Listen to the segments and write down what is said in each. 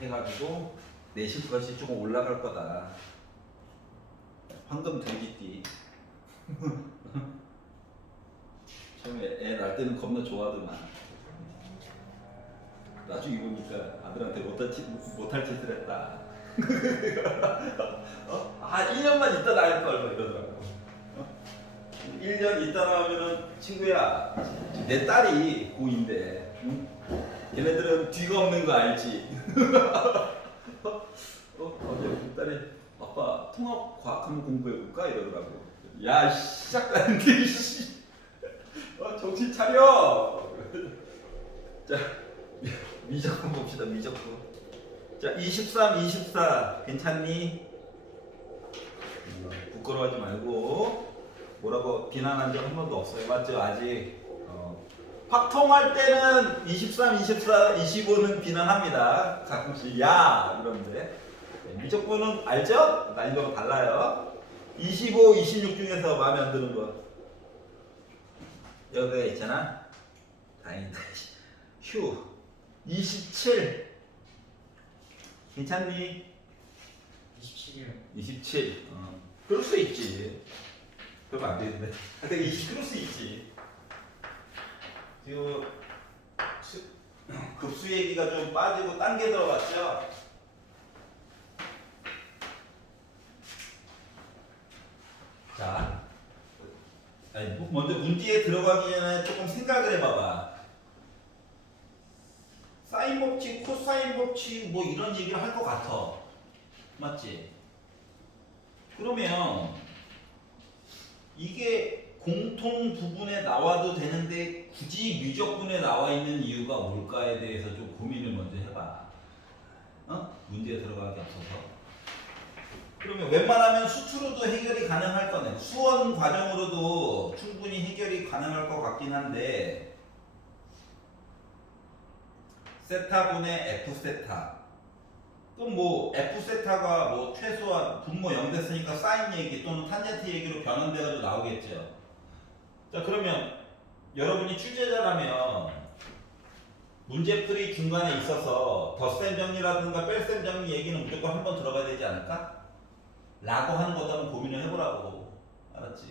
해가지고 내실 것이 조금 올라갈 거다. 황금 돼지띠. 처음에 애 날 때는 겁나 좋아하더만. 나중에 보니까 아들한테 못할 짓을 했다. 1년만 있다 나을 걸 이러더라고. 1년 있다 나오면은 친구야, 내 딸이 고2인데, 응? 걔네들은 뒤가 없는 거 알지? 어제 우리 딸이 아빠 통합 과학 한번 공부해볼까 이러더라고. 야, 시작하는데 씨. 정신 차려. 자, 미적분 봅시다. 미적분. 자, 23, 24 괜찮니? 부끄러워하지 말고 뭐라고 비난한 적 한 번도 없어요. 맞죠? 아직 확통할 때는 23, 24, 25는 비난합니다. 가끔씩 야 이러는데 미적분은 알죠? 난이도가 달라요. 25, 26 중에서 마음에 안 드는 거 여기가 있잖아. 다행이다. 휴 27 괜찮니? 27이요. 27 그럴 수 있지. 그러면 안 되는데. 근데 20 그럴 수 있지. 지금 급수 얘기가 좀 빠지고 딴 게 들어갔죠. 자, 아니, 먼저 문제에 들어가기 전에 조금 생각을 해봐봐. 사인 법칙, 코사인 법칙 뭐 이런 얘기를 할 것 같아. 맞지? 그러면 이게 공통 부분에 나와도 되는데 굳이 미적분에 나와 있는 이유가 뭘까에 대해서 좀 고민을 먼저 해봐. 문제에 들어가기 앞서서. 그러면 웬만하면 수투로도 해결이 가능할 거네. 수원 과정으로도 충분히 해결이 가능할 것 같긴 한데 세타분의 F 세타. 그럼 뭐 F 세타가 뭐 최소한 분모 0 됐으니까 사인 얘기 또는 탄젠트 얘기로 변환돼가지고 나오겠죠. 자, 그러면 여러분이 출제자라면 문제풀이 중간에 있어서 덧셈 정리라든가 뺄셈 정리 얘기는 무조건 한 번 들어가야 되지 않을까? 라고 하는 것도 한번 고민을 해보라고. 알았지?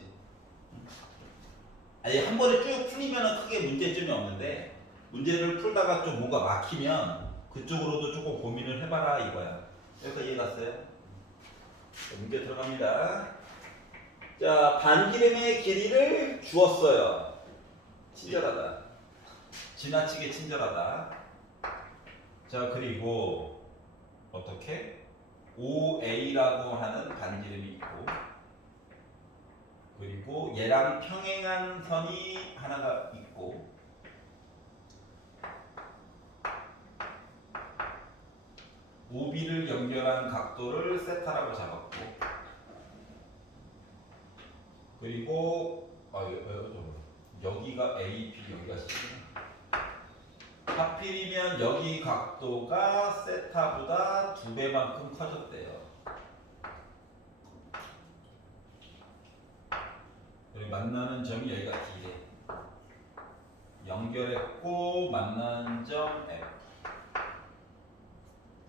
아니, 한 번에 쭉 풀리면 크게 문제점이 없는데 문제를 풀다가 좀 뭔가 막히면 그쪽으로도 조금 고민을 해봐라 이거야. 여기까지 이해 갔어요? 자, 문제 들어갑니다. 자, 반기름의 길이를 주었어요. 친절하다. 지나치게 친절하다. 자, 그리고 어떻게? OA라고 하는 반지름이 있고 그리고 얘랑 평행한 선이 하나가 있고 OB를 연결한 각도를 세타라고 잡았고 그리고 여기가 AP 여기가 C구나. 하필이면 여기 각도가 세타보다 2배만큼 커졌대요. 그리고 만나는 점이 여기가 D래. 연결했고 만나는 점 F.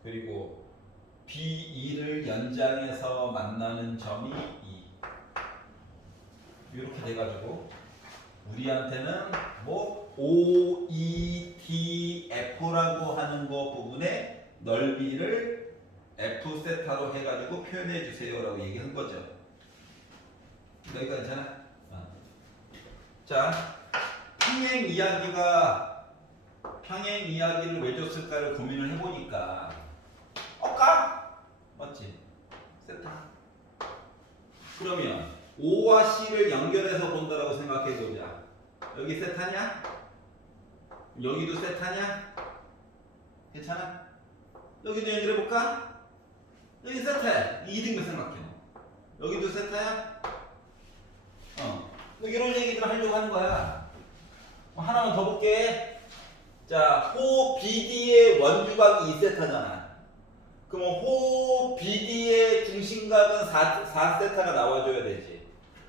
그리고 B2를 연장해서 만나는 점이 E. 이렇게 돼가지고 우리한테는 뭐 OEDF라고 하는 거 부분의 넓이를 F 세타로 해가지고 표현해 주세요라고 얘기한 거죠. 여기가 괜찮아? 자, 평행 이야기를 왜 줬을까를 고민을 해보니까 맞지? 세타. 그러면 O와 C를 연결해서 본다라고 생각해보자. 여기 세타냐? 여기도 세타냐? 괜찮아? 여기도 연결해볼까? 여기 세타야. 2등분 생각해. 여기도 세타야? 이런 얘기들 하려고 하는 거야. 하나만 더 볼게. 자, 호 BD의 원주각이 2세타잖아. 그럼 호 BD의 중심각은 4세타가 나와줘야 되지.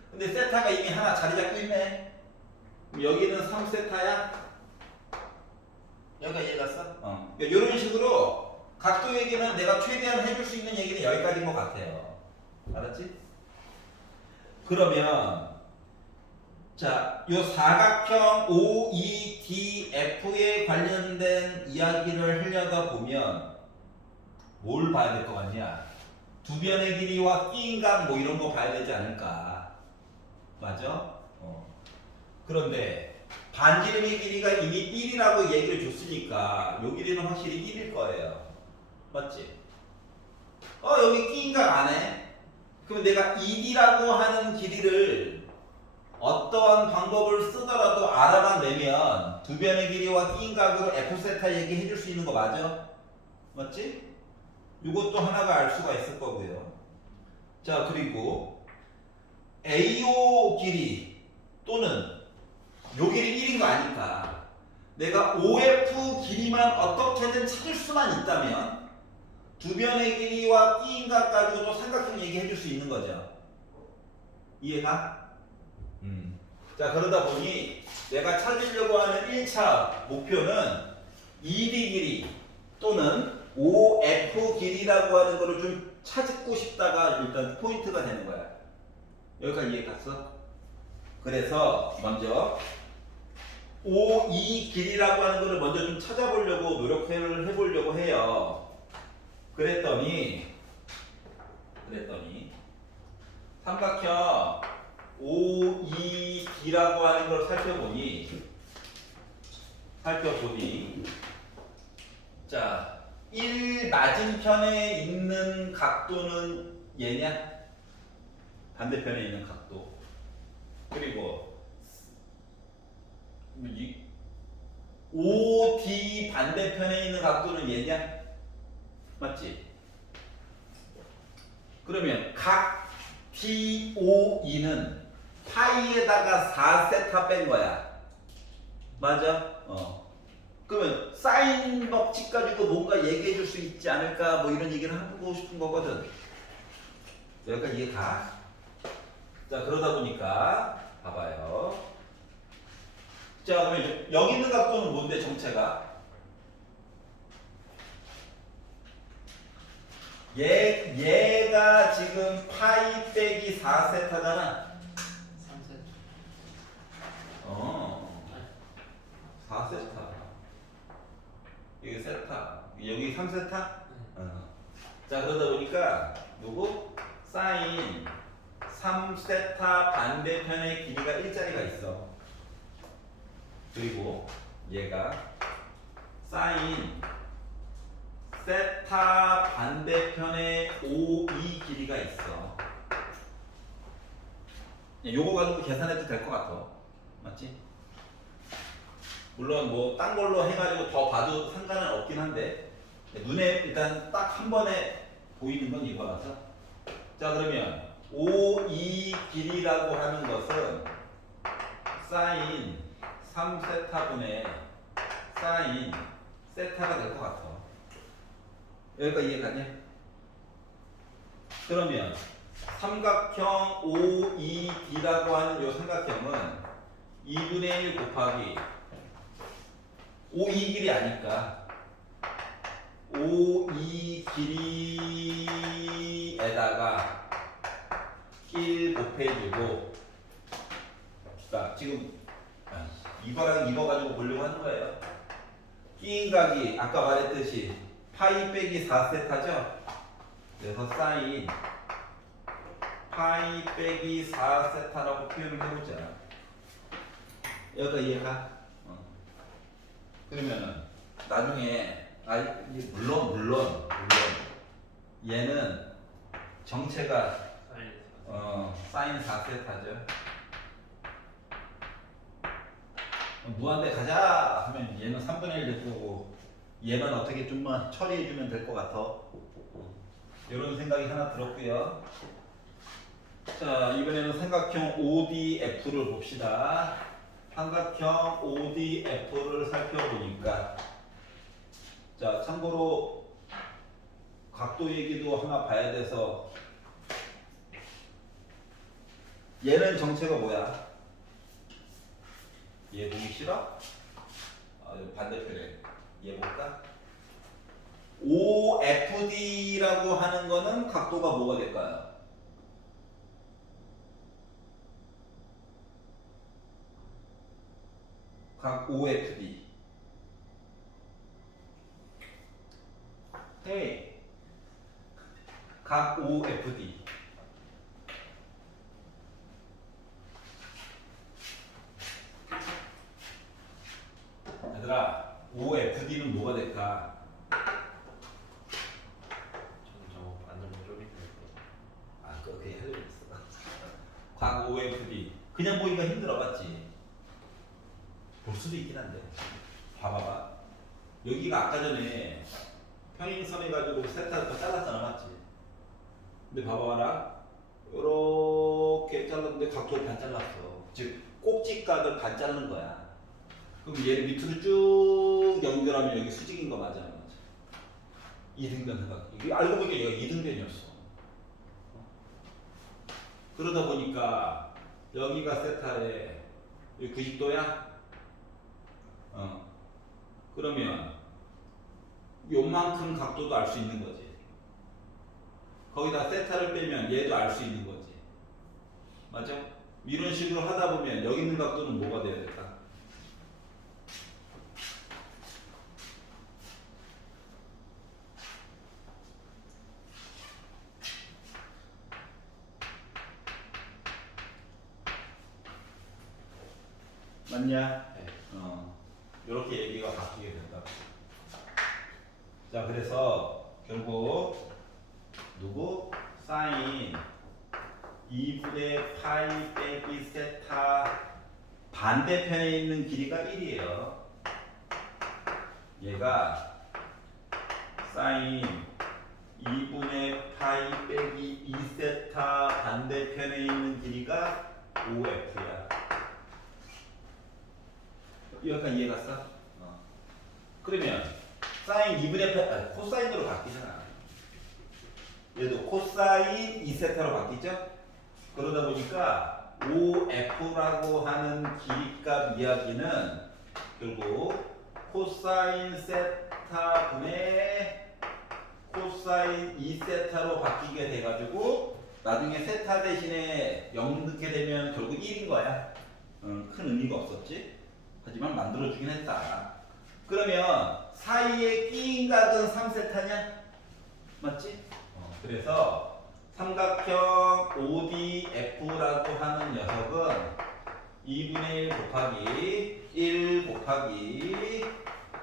근데 세타가 이미 하나 자리 잡고 있네. 그럼 여기는 3세타야? 여기가 이해 갔어? 그러니까 이런 식으로 각도 얘기는 내가 최대한 해줄 수 있는 얘기는 여기까지인 것 같아요. 알았지? 그러면 자, 요 사각형 OEDF에 관련된 이야기를 하려다 보면 뭘 봐야 될 것 같냐? 두 변의 길이와 끼인각 뭐 이런 거 봐야 되지 않을까? 맞아? 그런데 반지름의 길이가 이미 1이라고 얘기를 줬으니까 요 길이는 확실히 1일 거예요. 맞지? 여기 끼인각 안 해? 그럼 내가 ED라고 하는 길이를 어떠한 방법을 쓰더라도 알아만 내면 두 변의 길이와 끼인각으로 F세타 얘기해 줄 수 있는 거 맞아? 맞지? 이것도 하나가 알 수가 있을 거고요. 자, 그리고 AO 길이 또는 요 길이 1인 거 아니까 내가 OF 길이만 어떻게든 찾을 수만 있다면 두 변의 길이와 끼인각 가지고도 삼각형 얘기해 줄 수 있는 거죠. 이해가? 자, 그러다 보니 내가 찾으려고 하는 1차 목표는 ED 길이 또는 OF 길이라고 하는 거를 좀 찾고 싶다가 일단 포인트가 되는 거야. 여기까지 이해 갔어? 그래서 먼저 OE 길이라고 하는 거를 먼저 좀 찾아보려고 노력을 해보려고 해요. 그랬더니 삼각형 OED라고 하는 걸 살펴보니 자, 1 맞은편에 있는 각도는 얘냐? 반대편에 있는 각도. 그리고 OD 반대편에 있는 각도는 얘냐? 맞지? 그러면 각 DOE는 파이에다가 4세타 뺀 거야. 맞아? 그러면 사인 법칙 가지고 뭔가 얘기해 줄 수 있지 않을까? 뭐 이런 얘기를 하고 싶은 거거든. 여기까지 이해 가? 자, 그러다 보니까 봐봐요. 자, 그러면 이제 여기 있는 각도는 뭔데 정체가? 얘가 지금 파이 빼기 4세타잖아. 3세트. 4세타. 여기 세타. 여기 3세타? 자, 그러다 보니까 누구? 사인 3세타 반대편의 길이가 일자리가 있어. 그리고 얘가 사인 세타 반대편의 OE 길이가 있어. 요거 가지고 계산해도 될 것 같아. 맞지? 물론 뭐 딴 걸로 해가지고 더 봐도 상관은 없긴 한데 눈에 일단 딱 한 번에 보이는 건 이거라서. 자, 그러면 OE 길이라고 하는 것은 사인 3세타분의 사인 세타가 될 것 같아. 여기까지 이해가냐? 그러면 삼각형 OED라고 하는 이 삼각형은 2분의 1 곱하기 OE 길이 아닐까? OE 길이에다가 1 곱해주고, 자, 지금 이거랑 이거 가지고 보려고 하는 거예요. 끼인각이 아까 말했듯이 파이 빼기 4세타죠? 그래서 사인 파이 빼기 4세타라고 표현을 해보자. 여기가 이해가? 그러면은 나중에 물론 얘는 정체가 사인 4세타죠. 무한대 가자 하면 얘는 3분의 1 될 거고 얘는 어떻게 좀만 처리해주면 될 것 같아. 이런 생각이 하나 들었고요. 자, 이번에는 삼각형 ODF를 봅시다. 삼각형 ODF를 살펴보니까, 자, 참고로 각도 얘기도 하나 봐야 돼서, 얘는 정체가 뭐야? 얘 보기 싫어? 반대편에 얘 볼까? OFD라고 하는 거는 각도가 뭐가 될까요? 각 OFD. 헤이. 각 OFD. 얘들아, OFD는 뭐가 될까? 저는 저거 완전 좀 있는데. 아, 그렇게 해도 있어. 각 OFD. 그냥 보기가 힘들어, 맞지? 볼 수도 있긴 한데. 봐봐봐. 여기가 아까 전에 평행선 해가지고 세타 잘랐잖아, 맞지? 근데 봐봐라. 요렇게 잘랐는데 각도를 반 잘랐어. 즉, 꼭지각을 반 자른 거야. 그럼 얘를 밑으로 쭉 연결하면 여기 수직인 거 맞아, 안 맞아? 이등변 사각. 이게 알고 보니까 얘가 이등변이었어. 그러다 보니까 여기가 세타에 여기 90도야? 그러면 요만큼 각도도 알 수 있는 거지. 거기다 세타를 빼면 얘도 알 수 있는 거지. 맞아? 이런 식으로 하다 보면 여기 있는 각도는 뭐가 돼야 될까? 맞냐? 네. 이렇게 얘기가 바뀌게 된다. 자, 그래서 결국 누구? 사인 2분의 파이 빼기 세타 반대편에 있는 길이가 1이에요. 얘가 사인 2분의 파이 빼기 2세타 반대편에 있는 길이가 5f야. 여기까지 이해 갔어? 그러면 사인 2분의 파이, 아니, 코사인으로 바뀌잖아. 얘도 코사인 2세타로 바뀌죠? 그러다 보니까 OF라고 하는 길이값 이야기는 결국 코사인 세타 분의 코사인 2세타로 바뀌게 돼가지고 나중에 세타 대신에 0 넣게 되면 결국 1인 거야. 큰 의미가 없었지. 하지만 만들어주긴 했다. 그러면 사이에 끼인 각은 3세타냐? 맞지? 그래서 삼각형 ODF라고 하는 녀석은 2분의 1 곱하기 1 곱하기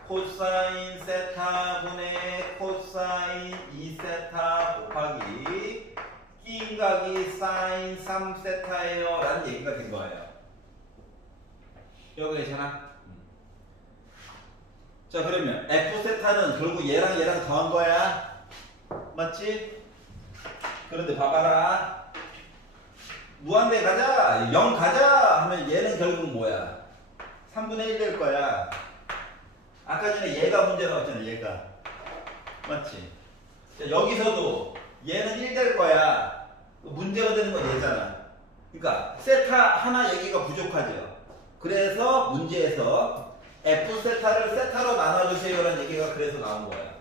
코사인 세타 분의 코사인 2세타 곱하기 끼인 각이 사인 3세타예요 라는 얘기가 된 거예요. 여기 괜찮아? 자, 그러면 F세타는 결국 얘랑 얘랑 더한 거야. 맞지? 그런데 봐봐라. 무한대 가자. 0 가자. 하면 얘는 결국 뭐야? 3분의 1 될 거야. 아까 전에 얘가 문제 나왔잖아. 얘가. 맞지? 자, 여기서도 얘는 1 될 거야. 문제가 되는 건 얘잖아. 그러니까 세타 하나 얘기가 부족하죠. 그래서 문제에서 F세타를 세타로 나눠주세요 라는 얘기가 그래서 나온 거야.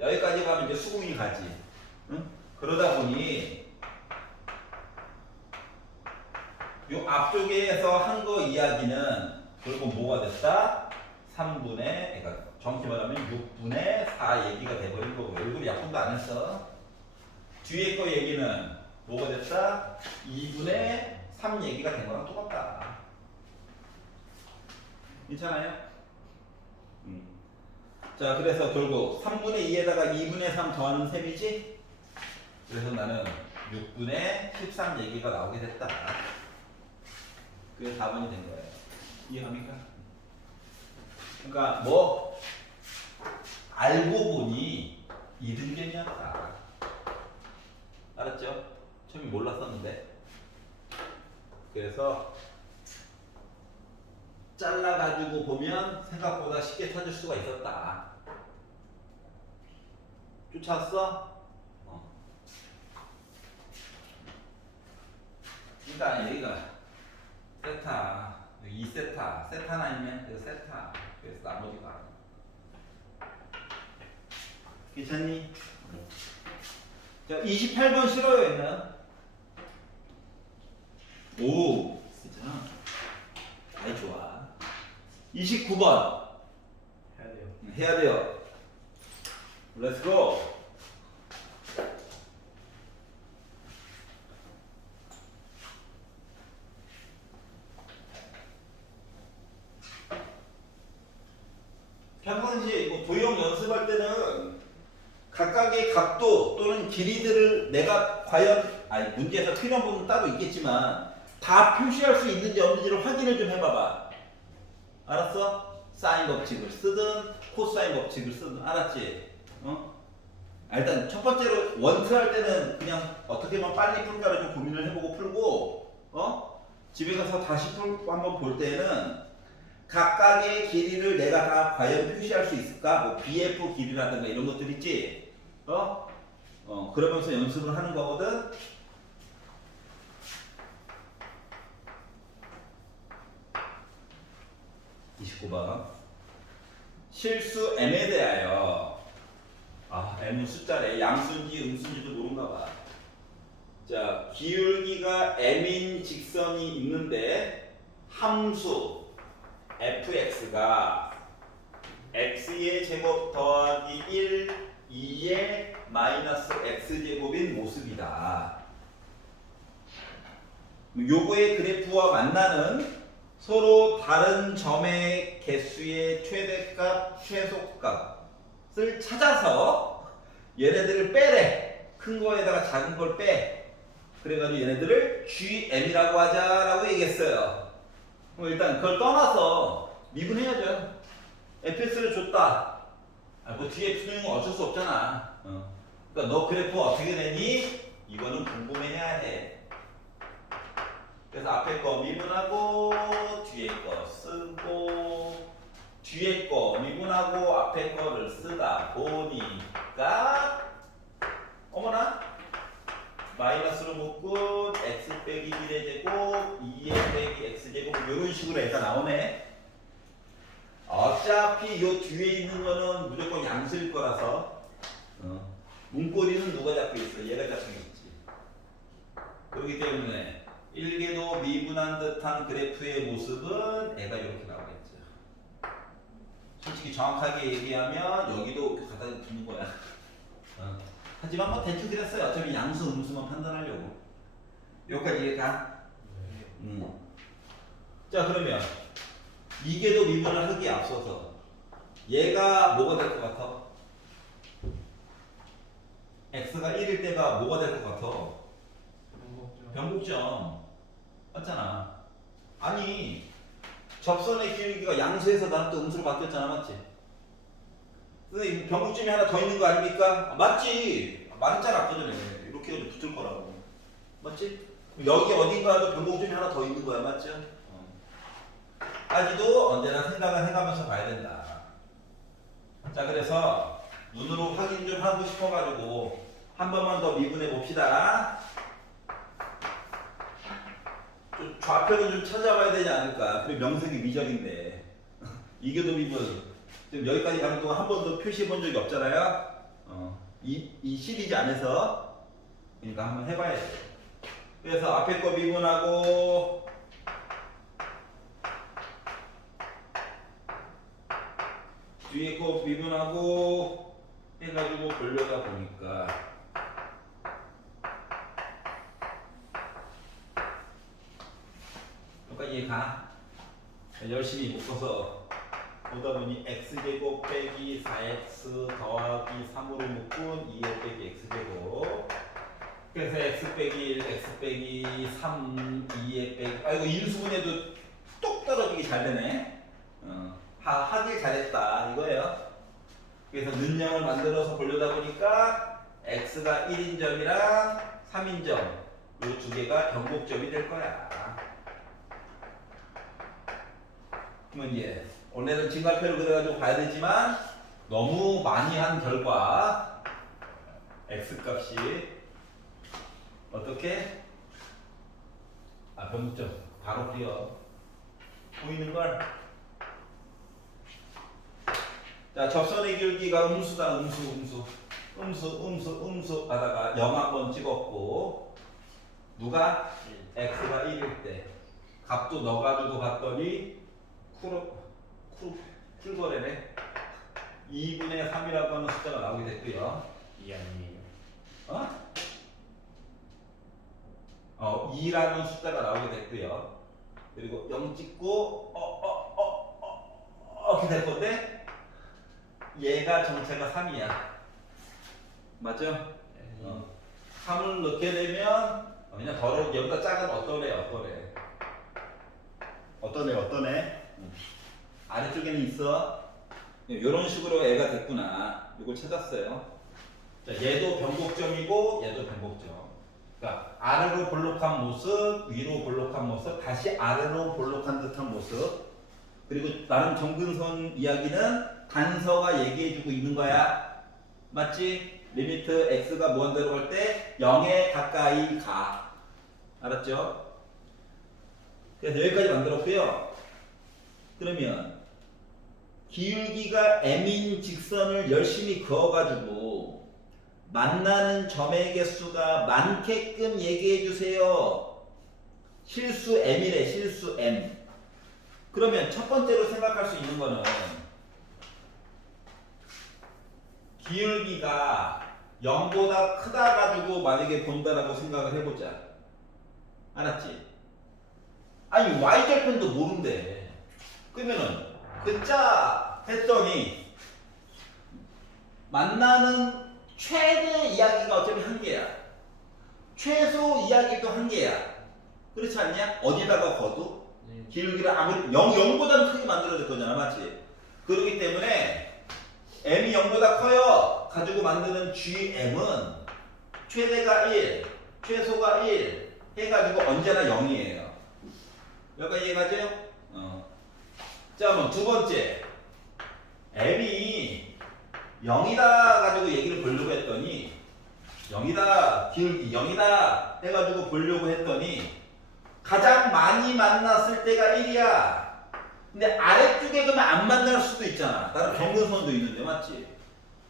여기까지 가면 이제 수긍이 가지. 응? 그러다 보니 요 앞쪽에서 한 거 이야기는 결국 뭐가 됐다? 3분의, 그러니까 정확히 말하면 6분의 4 얘기가 돼버린 거고 얼굴이 약분도 안 했어. 뒤에 거 얘기는 뭐가 됐다? 2분의 3 얘기가 된 거랑 똑같다. 괜찮아요? 자, 그래서 결국 3분의 2에다가 2분의 3 더하는 셈이지? 그래서 나는 6분의 13 얘기가 나오게 됐다. 그게 4번이 된 거예요. 이해합니까? 그러니까 뭐 알고 보니 이등변이었다. 알았죠? 처음에 몰랐었는데. 그래서 잘라가지고 보면 생각보다 쉽게 찾을 수가 있었다. 쫓아왔어? 그러니까 여기가 세타, 여기 2세타, 세타나 있네. 그래서 세타. 그래서 나머지가 괜찮니? 자, 28번 싫어요, 있나요? 오, 괜찮아. 아이, 좋아. 29번. 해야 돼요. 해야 돼요. Let's go. 평상시에 뭐 도형 연습할 때는 각각의 각도 또는 길이들을 내가 과연 문제에서 필요한 부분 따로 있겠지만 다 표시할 수 있는지 없는지를 확인을 좀 해봐봐. 알았어? 사인 법칙을 쓰든 코사인 법칙을 쓰든 알았지? 어? 일단 첫 번째로 원트 할 때는 그냥 어떻게 하면 빨리 풀까를 좀 고민을 해보고 풀고 집에 가서 다시 풀고 한번 볼 때는 각각의 길이를 내가 다 과연 표시할 수 있을까? 뭐 BF 길이라든가 이런 것들 있지? 그러면서 연습을 하는 거거든? 실수 M에 대하여 M은 숫자래. 양수인지 음수인지도 모른가 봐. 자, 기울기가 M인 직선이 있는데 함수 fx가 x의 제곱 더하기 1, 2의 마이너스 x제곱인 모습이다. 요거의 그래프와 만나는 서로 다른 점의 개수의 최대값, 최소값을 찾아서 얘네들을 빼래. 큰 거에다가 작은 걸 빼. 그래가지고 얘네들을 GM이라고 하자라고 얘기했어요. 일단 그걸 떠나서 미분해야죠. fx를 줬다. 뭐 뒤에 푸는 건 어쩔 수 없잖아. 그러니까 너 그래프 어떻게 되니? 이거는 궁금해해야 해. 그래서 앞에 거 미분하고 뒤에 거 쓰고 뒤에 거 미분하고 앞에 거를 쓰다 보니까 어머나 마이너스로 묶은 x 빼기 1의 제곱 2의 빼기 x 제곱 이런 식으로 애가 나오네. 어차피 요 뒤에 있는 거는 무조건 양수일 거라서 문고리는 누가 잡혀 있어? 얘가 잡혀 있지. 그렇기 때문에 일개도 미분한 듯한 그래프의 모습은 애가 이렇게 나오겠죠. 솔직히 정확하게 얘기하면 여기도 이렇게 갖다 두는 거야. 하지만 뭐 대충 그랬어요. 어차피 양수, 음수만 판단하려고. 여기까지 이해가? 자, 그러면 이게도 미분을 하기에 앞서서 얘가 뭐가 될 것 같아? x가 1일 때가 뭐가 될 것 같아? 변곡점. 맞잖아. 아니 접선의 기울기가 양수에서 나는 또 음수로 바뀌었잖아. 맞지? 근데 변곡점이 하나 더 있는 거 아닙니까? 맞지? 말했잖아 아까 전에. 이렇게 해도 붙을 거라고. 맞지? 여기 어딘가도 변곡점이 하나 더 있는 거야. 맞죠? 까지도 언제나 생각을 해가면서 봐야 된다. 자, 그래서 눈으로 확인 좀 하고 싶어가지고 한 번만 더 미분해 봅시다. 좀 좌표는 좀 찾아봐야 되지 않을까. 그리고 명색이 미적인데 이게도 미분. 지금 여기까지 가는 동안 한 번도 표시해 본 적이 없잖아요. 이 시리즈 안에서 그러니까 한번 해봐야 돼. 그래서 앞에 거 미분하고 뒤에 거 미분하고 해가지고 보려다 보니까 그러니까 얘가 열심히 묶어서 보다 보니 x제곱 빼기 4x 더하기 3으로 묶은 2의 빼기 x제곱. 그래서 x 빼기 1, x 빼기 3, 2의 빼기 이거 인수분해도 똑 떨어지기 잘 되네. 하길 잘했다 이거예요. 그래서 는형을 만들어서 보려다 보니까 x가 1인점이랑 3인점 이 두 개가 변곡점이 될 거야. 그러면 이제 오늘은 진괄표를 그려가지고 봐야 되지만 너무 많이 한 결과 x값이 어떻게? 변곡점 바로 그려. 보이는 걸. 자, 접선의 기울기가 음수다. 음수. 음수 하다가 0 한번 찍었고 누가? x가 1일 때 값도 넣어가지고 봤더니 쿨거래네 2분의 3이라고 하는 숫자가 나오게 됐고요. 이 아니에요. 어? 2라는 숫자가 나오게 됐고요. 그리고 0 찍고 이렇게 될 건데 얘가 정체가 3이야. 맞죠? 3을 넣게 되면 그냥 더러운 여기다 작은 어떤 애? 아래쪽에는 있어. 이런 식으로 애가 됐구나. 이걸 찾았어요. 자, 얘도 변곡점이고 얘도 변곡점. 그러니까 아래로 볼록한 모습, 위로 볼록한 모습, 다시 아래로 볼록한 듯한 모습. 그리고 나름 정근선 이야기는 단서가 얘기해주고 있는 거야. 맞지? 리미트 x가 무한대로 갈 때 0에 가까이 가. 알았죠? 그래서 여기까지 만들었고요. 그러면 기울기가 m인 직선을 열심히 그어가지고 만나는 점의 개수가 많게끔 얘기해 주세요. 실수 m이래, 실수 m. 그러면 첫 번째로 생각할 수 있는 거는 기울기가 0보다 크다 가지고 만약에 본다라고 생각을 해보자. 알았지? 아니 y절편도 모른대. 그러면은 짜 했더니 만나는 최대 이야기가 어차피 한 개야. 최소 이야기도 한 개야. 그렇지 않냐? 어디다가 거두? 기울기를 아무리 0보다는 크게 만들어야 될 거잖아. 맞지? 그렇기 때문에 m이 0보다 커요 가지고 만드는 gm은 최대가 1, 최소가 1 해가지고 언제나 0이에요. 여기까지 이해가죠? 자, 그럼 두 번째 m이 0이다 가지고 얘기를 보려고 했더니 0이다 기울기 0이다 해가지고 보려고 했더니 가장 많이 만났을 때가 1이야. 근데 아래쪽에 그러면 안 만날 수도 있잖아. 다른 경근선도 있는데 맞지?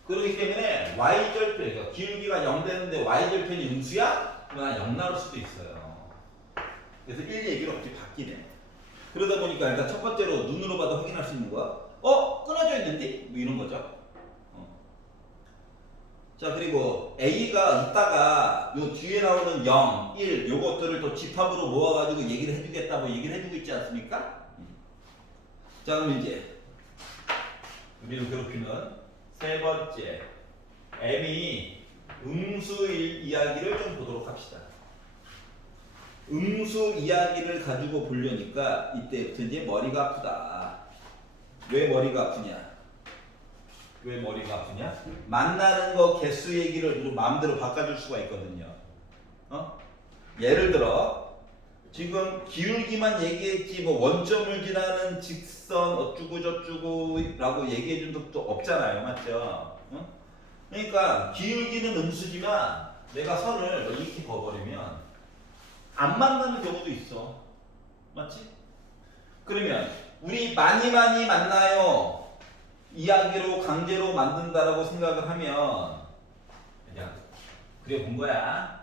그렇기 때문에 y절편, 그러니까 기울기가 0 되는데 y절편이 음수야? 그러면 0 나올 수도 있어요. 그래서 1 얘기가 어떻게 바뀌네. 그러다 보니까 일단 첫 번째로 눈으로 봐도 확인할 수 있는 거야. 끊어져 있는데? 뭐 이런 거죠. 자, 그리고 A가 있다가 요 뒤에 나오는 0, 1 요것들을 또 집합으로 모아가지고 얘기를 해주겠다고 얘기를 해주고 있지 않습니까? 자, 그럼 이제 우리를 괴롭히는 세 번째 M이 음수일 이야기를 좀 보도록 합시다. 음수 이야기를 가지고 보려니까 이때부터 이제 머리가 아프다. 왜 머리가 아프냐? 왜 머리가 아프냐? 만나는 거 개수 얘기를 마음대로 바꿔줄 수가 있거든요. 예를 들어 지금 기울기만 얘기했지 뭐 원점을 지나는 직선 어쩌고 저쩌고 라고 얘기해 준 적도 없잖아요. 맞죠? 그러니까 기울기는 음수지만 내가 선을 이렇게 그어버리면 안 만나는 경우도 있어. 맞지? 그러면 우리 많이 만나요 이야기로 강제로 만든다라고 생각을 하면 그냥 그래 본 거야.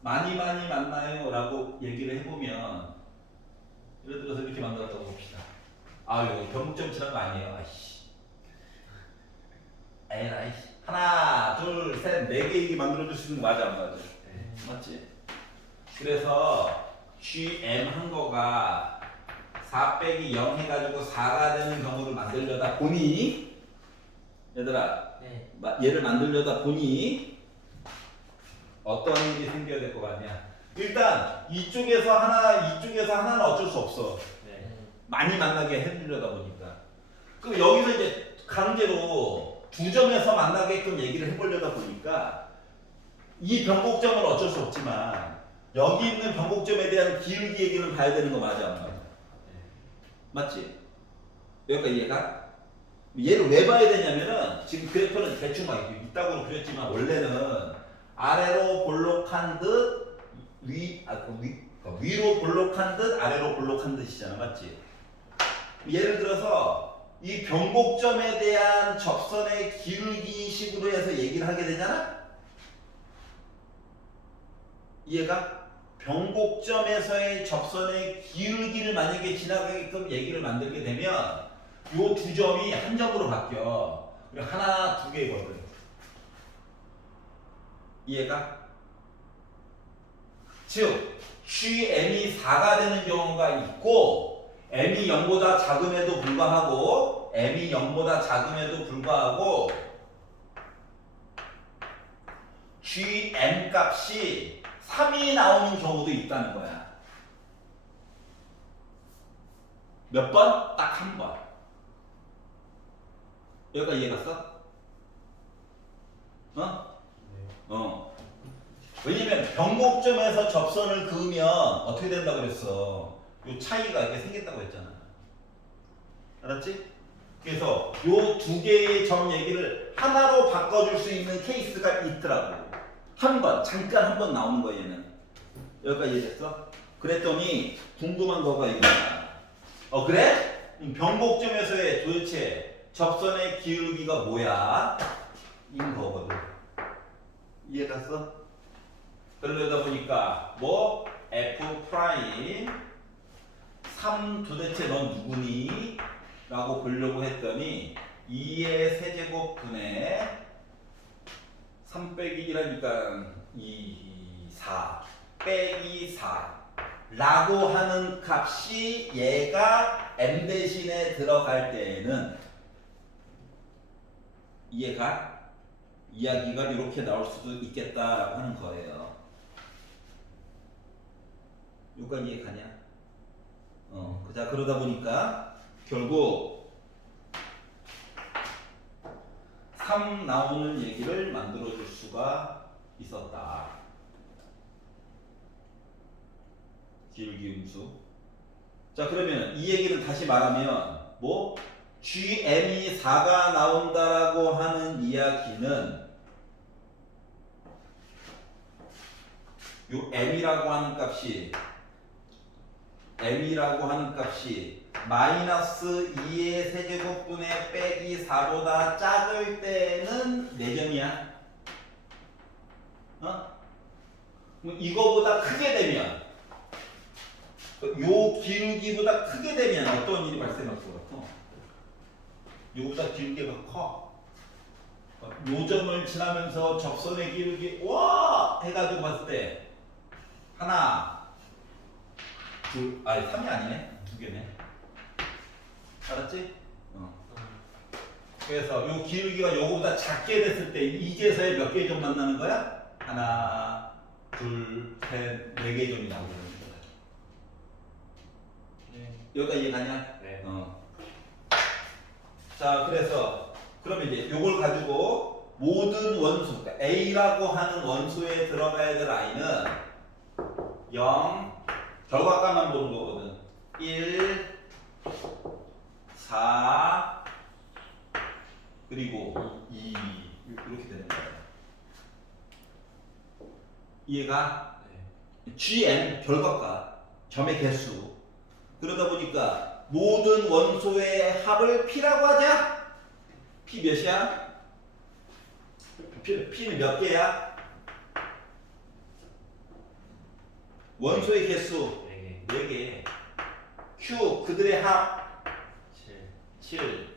많이 만나요 라고 얘기를 해보면 예를 들어서 이렇게 만들었다고 봅시다. 이거 변곡점 지난 거 아니에요? 아이씨. 에라이씨. 하나, 둘, 셋, 네 개 얘기 만들어줄 수 있는 거 맞아, 안 맞아? 맞지? 그래서 GM 한 거가 4 빼기 0 해가지고 4가 되는 경우를 만들려다 보니 얘들아 네. 얘를 만들려다 보니 어떤 일이 생겨야 될 것 같냐? 일단 이쪽에서 하나는 어쩔 수 없어. 네. 많이 만나게 해주려다 보니까. 그럼 여기서 이제 강제로 두 점에서 만나게끔 얘기를 해보려다 보니까 이 변곡점은 어쩔 수 없지만 여기 있는 변곡점에 대한 기울기 얘기는 봐야 되는 거 맞아, 안 맞아? 맞지? 여기까지 이해가? 얘를 왜 봐야 되냐면은 지금 그래프는 대충 막 이따구로 그렸지만 원래는 아래로 볼록한 듯 위로 볼록한 듯 아래로 볼록한 듯이잖아. 맞지? 예를 들어서 이 변곡점에 대한 접선의 기울기 식으로 해서 얘기를 하게 되잖아? 이해가? 변곡점에서의 접선의 기울기를 만약에 지나가게끔 얘기를 만들게 되면 요 두 점이 한 점으로 바뀌어. 그리고 하나, 두 개거든. 이해가? 즉, GM이 4가 되는 경우가 있고 M이 0보다 작음에도 불구하고 M이 0보다 작음에도 불구하고 GM 값이 3이 나오는 경우도 있다는 거야. 몇 번? 딱 한 번. 여기까지 이해 갔어? 어? 네. 어. 왜냐면 변곡점에서 접선을 그으면 어떻게 된다고 그랬어? 요 차이가 이렇게 생겼다고 했잖아. 알았지? 그래서 요 두 개의 점 얘기를 하나로 바꿔줄 수 있는 케이스가 있더라고. 한 번, 잠깐 한 번 나오는 거야, 얘는. 여기까지 이해됐어? 그랬더니 궁금한 거가 이거야. 그래? 변곡점에서의 도대체 접선의 기울기가 뭐야? 인 거거든. 이해 갔어? 그러다 보니까 뭐 F 프라임 3 도대체 넌 누구니? 라고 보려고 했더니 2의 세제곱분의 3 빼기 1하니까 2, 4 빼기 4 라고 하는 값이 얘가 m 대신에 들어갈 때에는 이해가? 이야기가 이렇게 나올 수도 있겠다라고 하는 거예요. 여기까지 이해가냐? 자, 그러다 보니까 결국 3 나오는 얘기를 만들어 줄 수가 있었다. 기울기 음수. 자, 그러면 이 얘기를 다시 말하면 뭐 GM이 4가 나온다라고 하는 이야기는 요 M이라고 하는 값이 마이너스 2의 세제곱분의 빼기 4보다 작을 때는 4점이야. 이거보다 크게 되면 요 기울기보다 크게 되면 어떤 일이 발생할 것 같아? 요거보다 기울기가 커. 요 점을 지나면서 접선의 기울기 와 해가지고 봤을 때 하나 둘 아니 3이 아니네 2개네. 알았지? 그래서 요 기울기가 요거보다 작게 됐을 때 이제서야 몇 개의 점 만나는 거야? 하나 둘 셋 4개의 점이 나오게 되는 거야. 네. 여기까지 이해가냐? 네. 자, 그래서 그러면 이제 요걸 가지고 모든 원수, 그러니까 A라고 하는 원소에 들어가야 될 I는 0, 결과값만 보는 거거든. 1, 4, 그리고 2 이렇게 되는 거야. 이해가? 네. GM 결과값, 점의 개수. 그러다 보니까 모든 원소의 합을 P라고 하자. P 몇이야? P는 몇 개야? 원소의 개수 4개. 4개. Q 그들의 합 7. 7.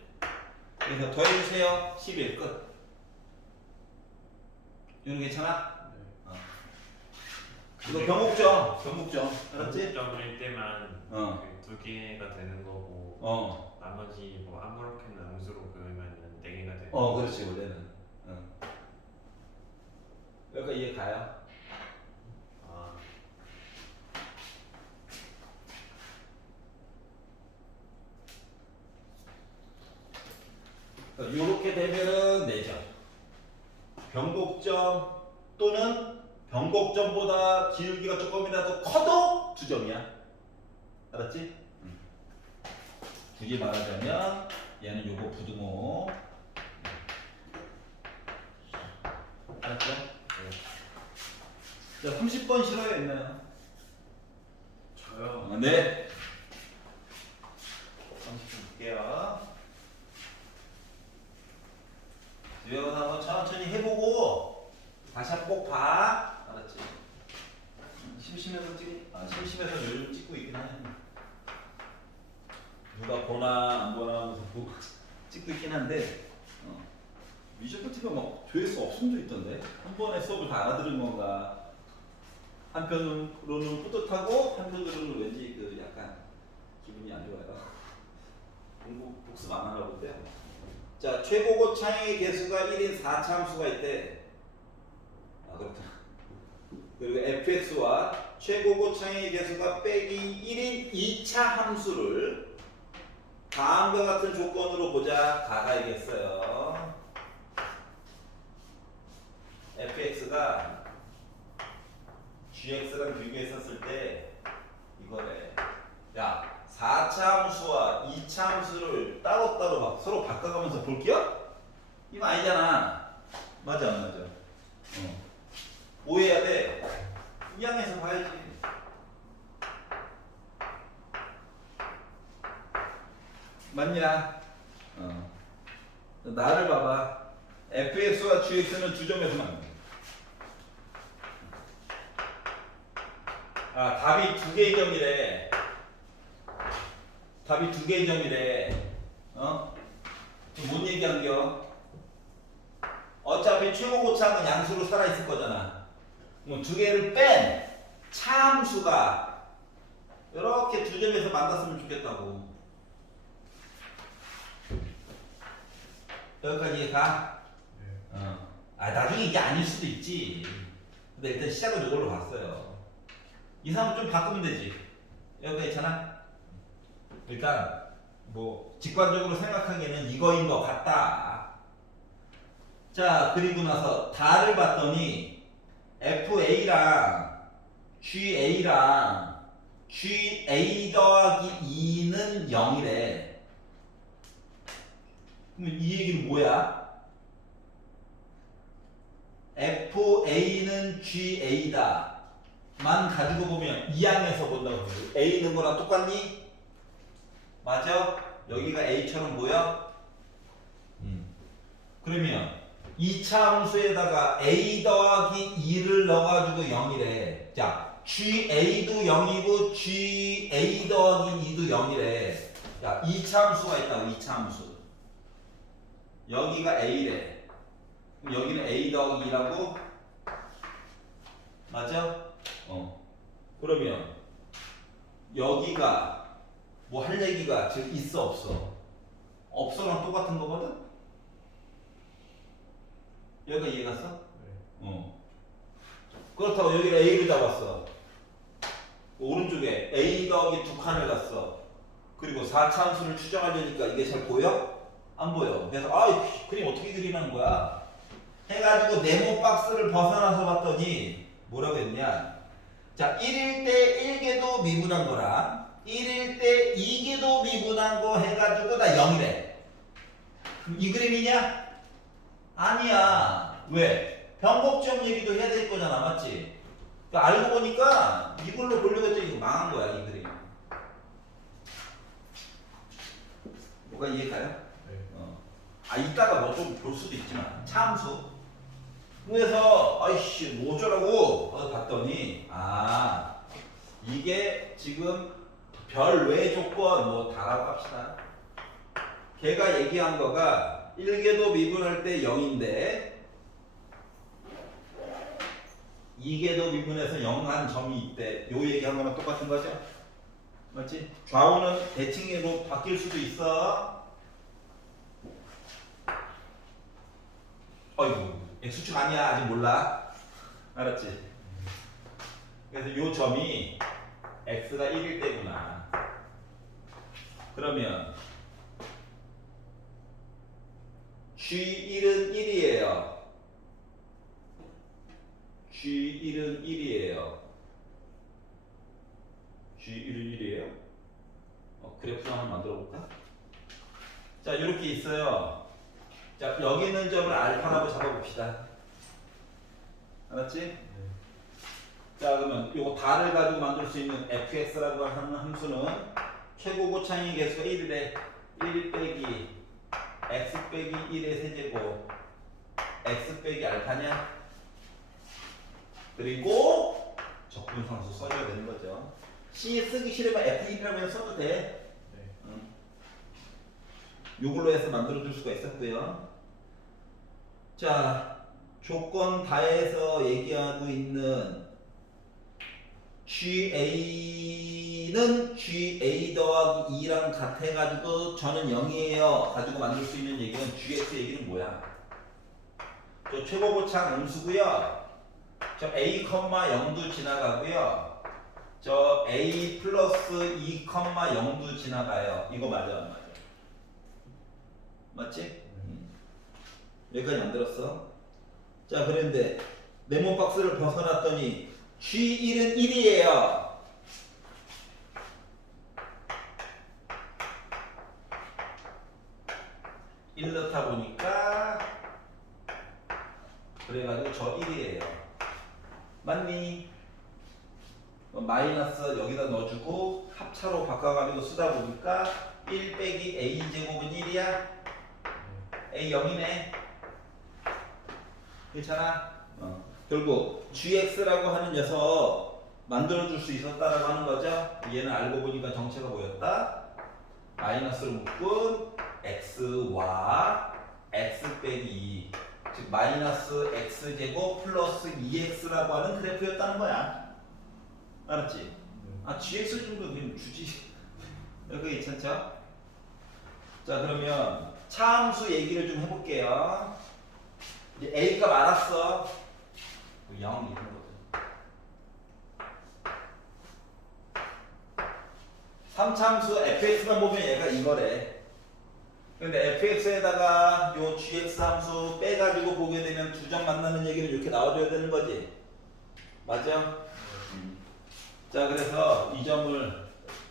그래서 더해주세요. 11 끝. 이거 괜찮아? 네. 이거 변곡점. 알았지? 점일 때만 어. 그 2개가 되는 거고 나머지 뭐 아무렇게나 음수로 그으면 4개가 되는 그렇지 원래는. 여기까지 이해 가요? 아, 이렇게 되면은 4점. 변곡점 또는 변곡점보다 기울기가 조금이라도 커도 2점이야. 알았지? 굳이 말하자면 얘는 요거 부등호. 알았죠? 자, 30번 싫어요 있나요? 저요. 네. 30번 볼게요. 주영은 한번 천천히 해보고 다시 한번 꼭 봐. 알았지? 심심해서 심심해서 요즘 찍고 있긴 해. 누가 보나 안 보나 하면서 찍고 있긴 한데 미션 같은 막 조회수 없음도 있던데. 한 번에 수업을 다 알아들은 건가. 한편으로는 뿌듯하고 한편으로는 왠지 그 약간 기분이 안 좋아요. 공부 복습 안 하나 본데요. 자, 최고고 창의 개수가 1인 4차 함수가 있대. 아, 그렇다. 그리고 fx와 최고고 창의 개수가 빼기 1인 2차 함수를 다음과 같은 조건으로 보자. 가가 얘기했어요. fx가 gx랑 비교했었을 때 이거래. 야, 4차 함수와 2차 함수를 따로따로 막 서로 바꿔가면서 볼게요? 이거 아니잖아. 맞아 안 맞아? 뭐 해야 돼? 이 항에서 봐야지. 맞냐? 나를 봐봐. fx와 gx는 주점에서 만나. 아, 답이 두 개의 점이래. 답이 두 개의 점이래. 뭔 얘기한겨? 어차피 최고고차는 양수로 살아있을 거잖아. 뭐 두 개를 뺀 차함수가 이렇게 두 점에서 만났으면 좋겠다고. 여기까지 이해가? 나중에 이게 아닐 수도 있지. 근데 일단 시작은 이걸로 봤어요. 이상은 좀 바꾸면 되지. 여기까지 괜찮아? 일단 뭐 직관적으로 생각하기에는 이거인 것 같다. 자, 그리고 나서 다를 봤더니 FA랑 GA랑 GA 더하기 2는 0이래. 그럼 이 얘기는 뭐야? FA는 GA다 만 가지고 보면 이 항에서 본다고. A 있는 거랑 똑같니? 맞아? 여기가 A처럼 보여? 그러면 2차 함수에다가 A 더하기 2를 넣어가지고 0이래. 자, GA도 0이고 GA 더하기 2도 0이래. 야, 2차 함수가 있다고. 2차 함수. 여기가 A래. 그럼 여기는 A 더하기 2라고? 맞아? 그러면 여기가 뭐 할 얘기가 즉 있어 없어? 없어랑 똑같은 거거든? 여기가 이해갔어? 네. 그렇다고 여기를 A를 잡았어. 오른쪽에 A 더하기 두 칸을 갔어. 그리고 4차 함수를 추정하려니까 이게 잘 보여? 안 보여. 그래서 그림 어떻게 그리는 거야? 해가지고 네모 박스를 벗어나서 봤더니 뭐라고 했냐? 자, 1일 때 1개도 미분한 거랑 1일 때 2개도 미분한 거 해가지고 나 0이래. 그럼 이 그림이냐? 아니야. 왜? 변곡점 얘기도 해야 될 거잖아. 맞지? 그러니까 알고 보니까 이걸로 보려고 했더니 이거 망한 거야. 이 그림. 뭐가 이해가요? 네. 이따가 뭐 좀 볼 수도 있지만 참수. 그래서 아이씨 뭐 어쩌라고 봤더니 이게 지금 별 외 조건 뭐 다 갑시다. 걔가 얘기한 거가 1개도 미분할 때 0인데 2개도 미분해서 0한 점이 있대. 요 얘기한 거랑 똑같은 거죠? 맞지? 좌우는 대칭으로 바뀔 수도 있어. 어이구, X축 아니야. 아직 몰라. 알았지? 그래서 요 점이 X가 1일 때구나. 그러면 G1은 1이에요. G1은 1이에요. G1은 1이에요? 그래프 한번 만들어 볼까? 자, 이렇게 있어요. 자, 여기 있는 점을 알파라고 잡아봅시다. 알았지? 자, 그러면 요거 다를 가지고 만들 수 있는 fx라고 하는 함수는 최고고 창의 개수가 1이래. 1 빼기 x 빼기 1의 세제곱 x 빼기 알파냐? 그리고 적분상수 써줘야 되는 거죠. C 쓰기 싫으면 F2라고 해서 써도 돼. 네. 요걸로 해서 만들어줄 수가 있었고요. 자, 조건 다해서 얘기하고 있는 GA는 GA 더하기 2랑 같아가지고 저는 0이에요 가지고 만들 수 있는 얘기는 GX 얘기는 뭐야? 저 최고고창 음수고요. 저 A, 0도 지나가고요. 저 A 플러스 2, 0도 지나가요. 이거 맞아 안 맞아? 맞지? 여기까지 만들었어. 자, 그런데 네모 박스를 벗어났더니 G1은 1이에요. 일 넣다 보니까 그래가지고 저 1이에요. 맞니? 마이너스 여기다 넣어주고 합차로 바꿔가지고 쓰다 보니까 1 빼기 A 제곱은 1이야? A 0이네. 괜찮아? 결국 GX라고 하는 녀석 만들어줄 수 있었다라고 하는 거죠. 얘는 알고 보니까 정체가 뭐였다? 마이너스로 묶은 X와 X 빼기 2, 즉 마이너스 X제곱 플러스 2X라고 하는 그래프였다는 거야. 알았지? 아, GX 정도 그냥 주지. 여기 괜찮죠? 자, 그러면 차함수 얘기를 좀 해볼게요. 이제 A 값 알았어. 0 이런 거죠. 3참수 fx만 보면 얘가 이거래. 근데 fx에다가 요 gx 함수 빼가지고 보게 되면 두 점 만나는 얘기는 이렇게 나와줘야 되는 거지. 맞아? 자, 그래서 이 점을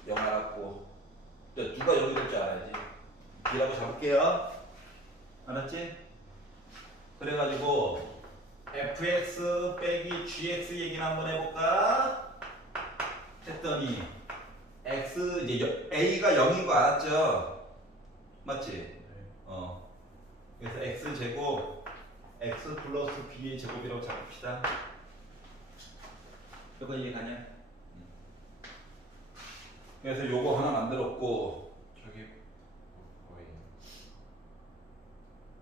0 알았고, 누가 여기 될 줄 알아야지. B라고 잡을게요. 알았지? 그래가지고 fx 빼기 gx 얘기를 한번 해볼까? 했더니 x 이제 a가 0인 거 알았죠? 맞지? 네. 그래서 x 제곱 x 플러스 b의 제곱이라고 잡읍시다. 이거 이해가냐? 그래서 요거 하나 만들었고, 저게 뭐예요?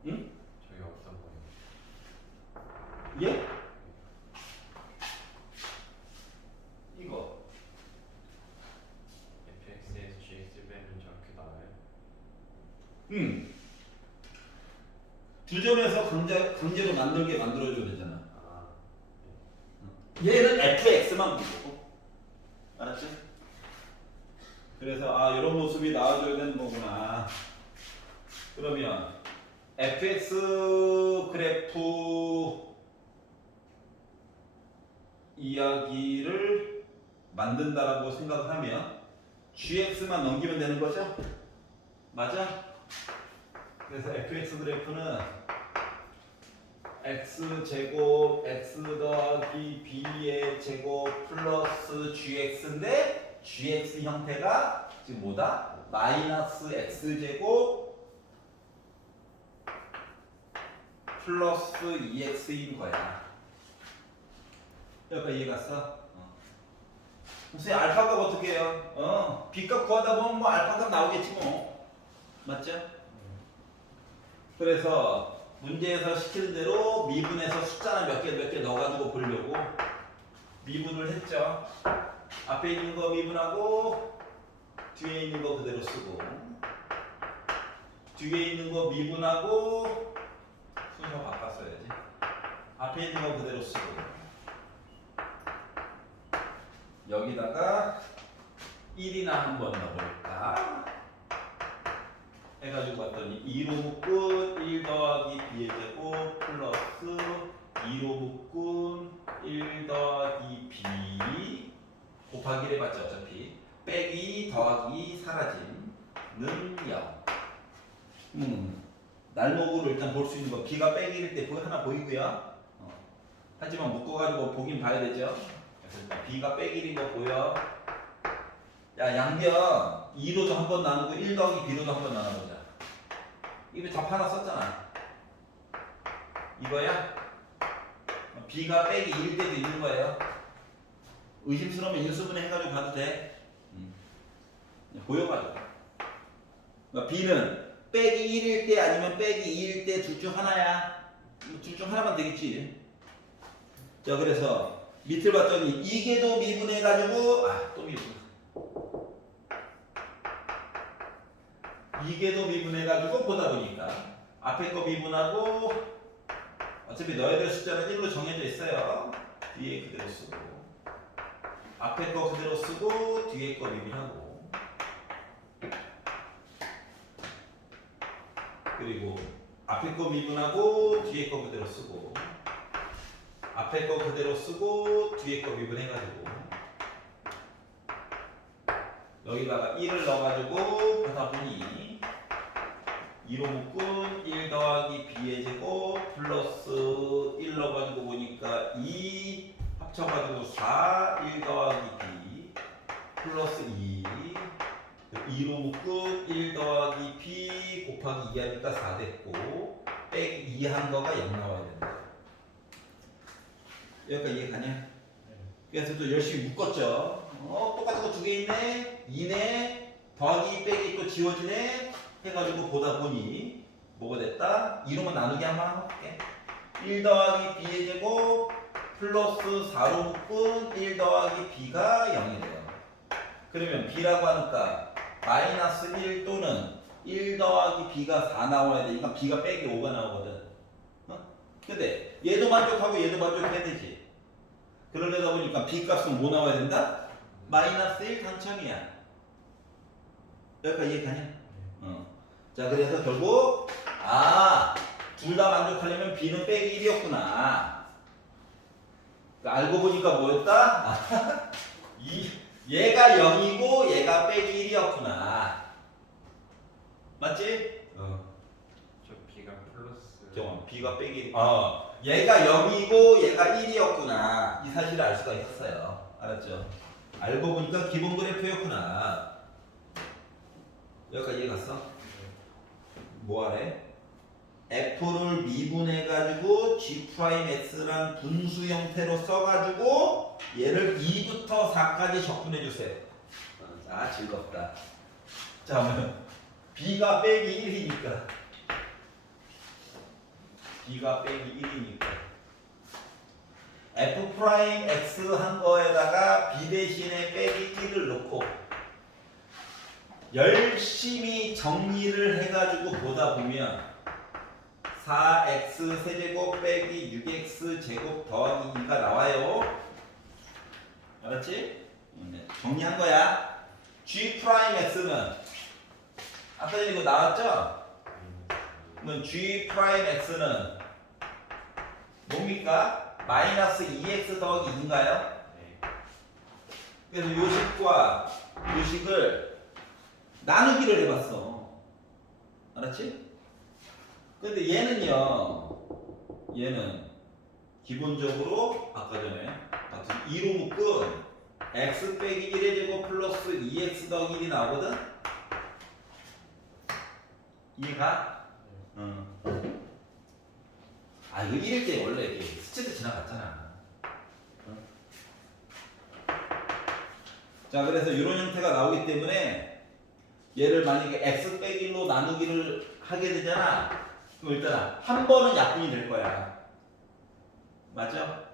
응? 저게 어떤 거예요? 예? 이거 fx에서 gx 빼면 저렇게 나와요? 두 점에서 강제로 만들게 만들어줘야 되잖아. 아, 얘는 fx만 보고, 알았지? 그래서 아, 이런 모습이 나와줘야 되는 거구나. 그러면 fx 그래프 이야기를 만든다라고 생각하면 gx만 넘기면 되는 거죠? 맞아? 그래서 fx 그래프는 x 제곱 x 더하기 b의 제곱 플러스 gx인데 gx 형태가 지금 뭐다? 마이너스 x 제곱 플러스 2x인 거야. 여기까지 이해 갔어? 무슨 알파값 어떻게 해요? b값 구하다 보면 뭐 알파값 나오겠지 뭐. 맞죠? 그래서 문제에서 시키는 대로 미분해서 숫자나 몇 개 넣어가지고 보려고 미분을 했죠. 앞에 있는 거 미분하고 뒤에 있는 거 그대로 쓰고, 뒤에 있는 거 미분하고 순서 바꿨어야지. 앞에 있는 거 그대로 쓰고, 여기다가 1이나 한번 넣어볼까 해가지고 봤더니 2로 묶은 1 더하기 b의 제곱 플러스 2로 묶은 1 더하기 b 곱하기를 해봤죠. 어차피 빼기 더하기 사라짐는 0. 날목으로 일단 볼 수 있는 거 b가 빼기일 때 그거 하나 보이고요. 하지만 묶어가지고 보긴 봐야 되죠. 그래서 일단 b가 빼기인 거 보여. 야, 양변 2로도 한번 나누고 1 더하기 b로도 한번 나눠보자. 이미 답 하나 썼잖아. 이거야? b가 빼기 1일 때도 있는 거예요. 의심스러우면 인수분해 해가지고 봐도 돼. 보여가지고. 그러니까 b는 빼기 1일 때 아니면 빼기 2일 때 둘 중 하나야. 둘 중 하나만 되겠지. 자, 그래서 밑을 봤더니 이게도 미분해가지고 또 미분. 이게도 미분해가지고 보다 보니까 앞에 거 미분하고 어차피 너희들 숫자는 1로 정해져 있어요. 뒤에 그대로 쓰고 앞에 거 그대로 쓰고 뒤에 거 미분하고 그리고 앞에 거 미분하고 뒤에 거 그대로 쓰고 앞에 거 그대로 쓰고 뒤에 거 미분해가지고 여기다가 1을 넣어가지고 보다 보니 2로 묶은 1 더하기 b의 제곱 플러스 1 넣어가지고 보니까 2 합쳐가지고 4 1 더하기 b 플러스 2 2로 묶은 1 더하기 b 곱하기 2 하니까 4 됐고 빼기 2 한 거가 0 나와야 된다. 여기까지 이해 가냐? 그래서 또 열심히 묶었죠. 똑같은 거 두 개 있네. 2네. 더하기 빼기 또 지워지네. 해가지고 보다 보니 뭐가 됐다? 2로만 나누기 한번 해볼게. 1 더하기 b의 제곱 플러스 4로 묶은 1 더하기 b가 0이 돼요. 그러면 b라고 하니까 마이너스 1 또는 1 더하기 b가 4 나와야 되니까 b가 빼기 5가 나오거든. 근데 얘도 만족하고 얘도 만족해야 되지. 그러려다 보니까 b 값은 뭐 나와야 된다? 마이너스 1 당첨이야. 여기까지 이해가냐? 자, 그래서 결국 둘 다 만족하려면 b는 빼기 1이었구나. 알고 보니까 뭐였다? 얘가 0이고 얘가 빼기 1이었구나. 맞지? 저 b가 플러스. 경험 b가 빼기 1. 얘가 0이고 얘가 1이었구나. 이 사실을 알 수가 있었어요. 알았죠? 알고 보니까 기본 그래프였구나. 여기까지 이해 갔어? 뭐 하래? f를 미분해가지고 g'x랑 분수 형태로 써가지고 얘를 2부터 4까지 적분해주세요. 즐겁다. 자, 그러면 b가 빼기 1이니까 b가 빼기 1이니까 f'x 한 거에다가 b 대신에 빼기 1을 넣고 열심히 정리를 해가지고 보다 보면 4x 세제곱 빼기 6x 제곱 더하기 2가 나와요. 알았지? 네, 정리한 거야. g'x는 아까 전에 이거 나왔죠? 그러면 g'x는 뭡니까? 마이너스 2x 더하기 2인가요? 네. 그래서 요식과 요식을 나누기를 해봤어. 알았지? 근데 얘는 기본적으로 아까 전에 같은 2로 묶은 x 빼기 1의 제곱 플러스 2x 더하기 1이 나오거든? 이해가? 응. 이거 1일 때 원래 이렇게 스치듯 지나갔잖아. 응? 자, 그래서 이런 형태가 나오기 때문에 얘를 만약에 x 빼기 1로 나누기를 하게 되잖아. 그럼 일단 한 번은 약분이 될 거야. 맞죠?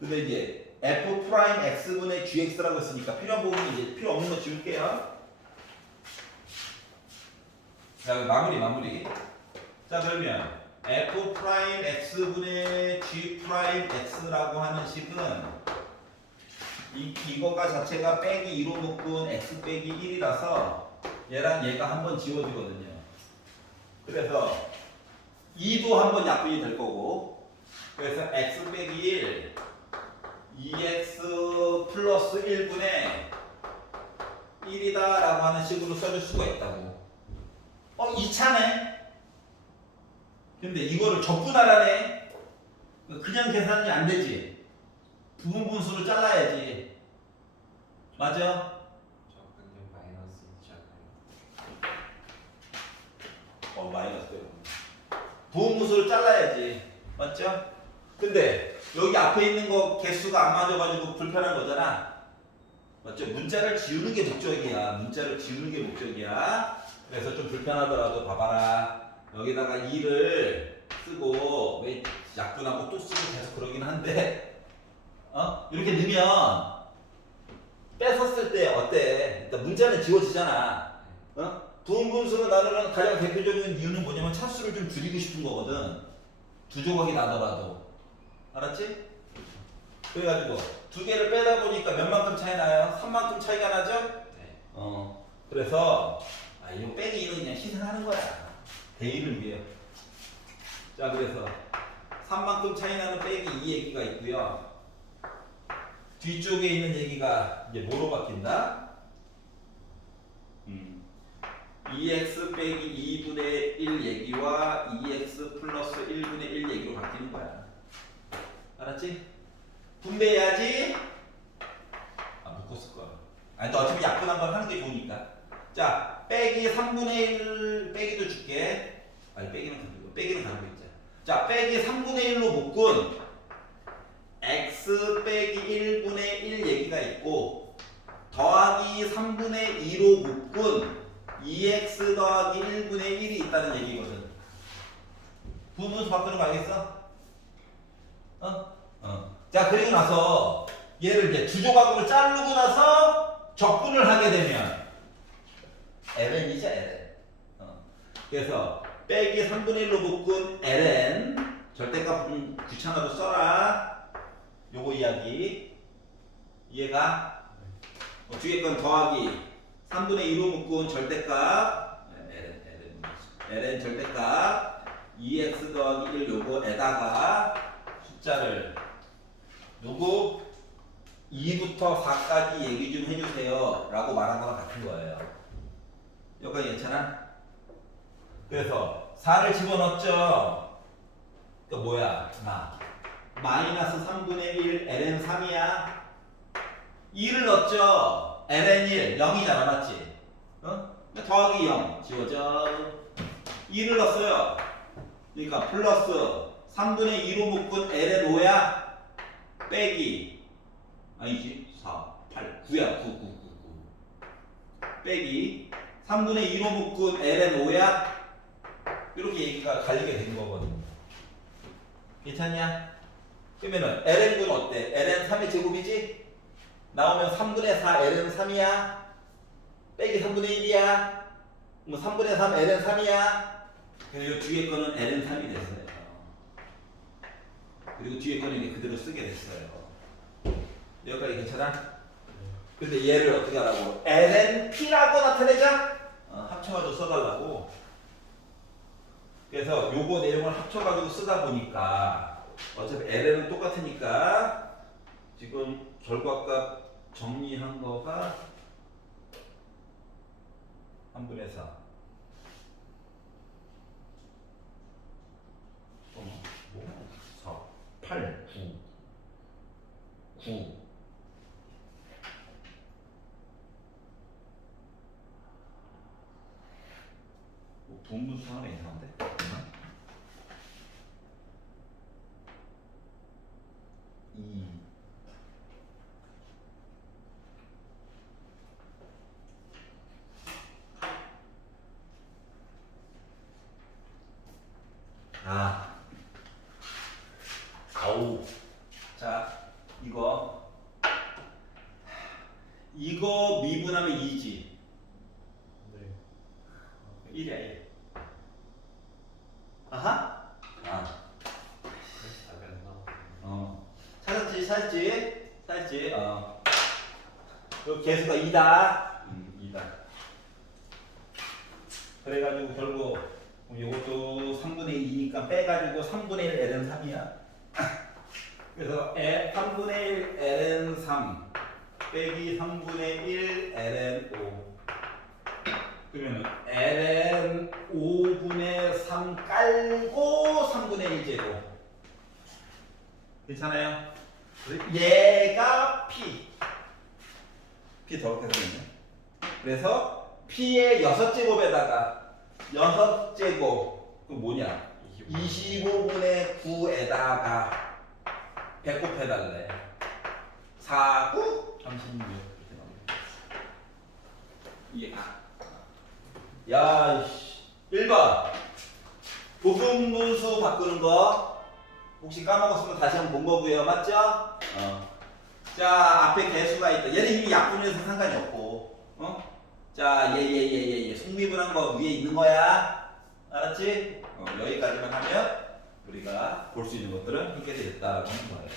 근데 이제 f'x분의 gx라고 했으니까 필요한 부분이 이제 필요 없는 거 지울게요. 자, 마무리. 자, 그러면 f'x분의 g'x라고 하는 식은 이거가 자체가 빼기 2로 묶은 x 빼기 1이라서 얘랑 얘가 한번 지워지거든요. 그래서 2도 한번 약분이 될 거고, 그래서 x 빼기 1 2x 플러스 1분의 1이다 라고 하는 식으로 써줄 수가 있다고. 2차네? 근데 이거를 적분하라네? 그냥 계산이 안 되지. 부분 분수를 잘라야지. 맞아? 저 근데 마이너스 있잖아요. 마이너스 되고. 부분분수를 잘라야지. 맞죠? 근데 여기 앞에 있는 거 개수가 안 맞아가지고 불편한 거잖아. 맞죠? 문자를 지우는 게 목적이야. 문자를 지우는 게 목적이야. 그래서 좀 불편하더라도 봐봐라. 여기다가 2를 쓰고 왜 약분하고 또 쓰고 계속 그러긴 한데 이렇게 넣으면 뺏었을 때 어때? 일단 문자는 지워지잖아. 부분분수를 나누는 가장 대표적인 이유는 뭐냐면 차수를 좀 줄이고 싶은 거거든. 두 조각이 나더라도. 알았지? 그래가지고 두 개를 빼다 보니까 몇 만큼 차이 나요? 3만큼 차이가 나죠? 네. 그래서 이거 빼기 1은 그냥 희생하는 거야. 대의를 위해. 자, 그래서 3만큼 차이 나는 빼기 2 얘기가 있고요. 뒤쪽에 있는 얘기가 이제 뭐로 바뀐다? 2x 빼기 2분의 1 얘기와 2x 플러스 1분의 1 얘기로 바뀌는 거야. 알았지? 분배해야지. 묶었을 거야. 아니, 너 어차피 약분한 걸 하는 게 좋으니까. 자, 빼기 3분의 1 빼기도 줄게. 아니, 빼기는 가지고 있자. 자, 빼기 3분의 1로 묶은 x 빼기 1분의 1 얘기가 있고, 더하기 3분의 2로 묶은 2x 더하기 1분의 1이 있다는 얘기거든. 부분수 바꾸는 거 알겠어? 자, 그리고 나서 얘를 이제 두 조각으로 자르고 나서 적분을 하게 되면 ln이죠, ln. 그래서 빼기 3분의 1로 묶은 ln 절대값 귀찮아도 써라. 요거 이야기 이해가? 뒤에 건 더하기 3분의 2로 묶은 절대값 ln 절대값 2x 더하기 1 요거에다가 숫자를 누구 2부터 4까지 얘기 좀 해주세요 라고 말한 거랑 같은 거예요. 여기까지 괜찮아? 그래서 4를 집어넣었죠. 그 뭐야? 마이너스 3분의 1 ln 3이야. 2를 넣었죠. ln 1 0이잖아, 맞지? 더하기 0 지워져. 2를 넣었어요. 그러니까 플러스 3분의 2로 묶은 ln 5야. 빼기 아니지 4, 8, 9야 9 빼기 3분의 2로 묶은 ln 5야. 이렇게 얘기가 갈리게 된 거거든. 괜찮냐? 그러면은 ln 9는 어때? ln 3의 제곱이지? 나오면 3분의 4 ln 3이야. 빼기 3분의 1이야. 뭐 3분의 3 ln 3이야. 그리고 뒤에 거는 ln 3이 됐어요. 그리고 뒤에 거는 이제 그대로 쓰게 됐어요. 여기까지 괜찮아? 근데 얘를 어떻게 하라고? lnp라고 나타내자? 합쳐가지고 써달라고. 그래서 요거 내용을 합쳐가지고 쓰다 보니까 어차피 ln은 똑같으니까 지금 결과값 정리한 거가 3분의 4 4 8 9 분분수 하나 이상한데? 2 아우. 자, 이거 미분하면 2지. 네. 1이야 1. 아하? 찾았지? 그 개수가 2다. 2다. 그래가지고 결국 이것도 3분의 2니까 빼가지고 3분의 1 ln 3이야. 그래서 3분의 1 ln 3 빼기 3분의 1 ln 5. 그러면 ln 5분의 3 깔고 3분의 1 제곱. 괜찮아요? 얘가 P. P 더럽게 생겼네. 그래서 P의 6제곱에다가 6제곱. 그 뭐냐? 25분의 9에다가 100 곱해달래. 4, 9, 36 이렇게 나옵니다. 이게 야, 이씨. 1번 부분분수 바꾸는 거 혹시 까먹었으면 다시 한번 본 거고요. 맞죠? 자, 앞에 개수가 있다. 얘는 이미 약분해서 상관이 없고. 자, 얘. 성미분한 거 위에 있는 거야. 알았지? 여기까지만 하면 우리가 볼 수 있는 것들은 해결이 됐다라고 하는 거예요.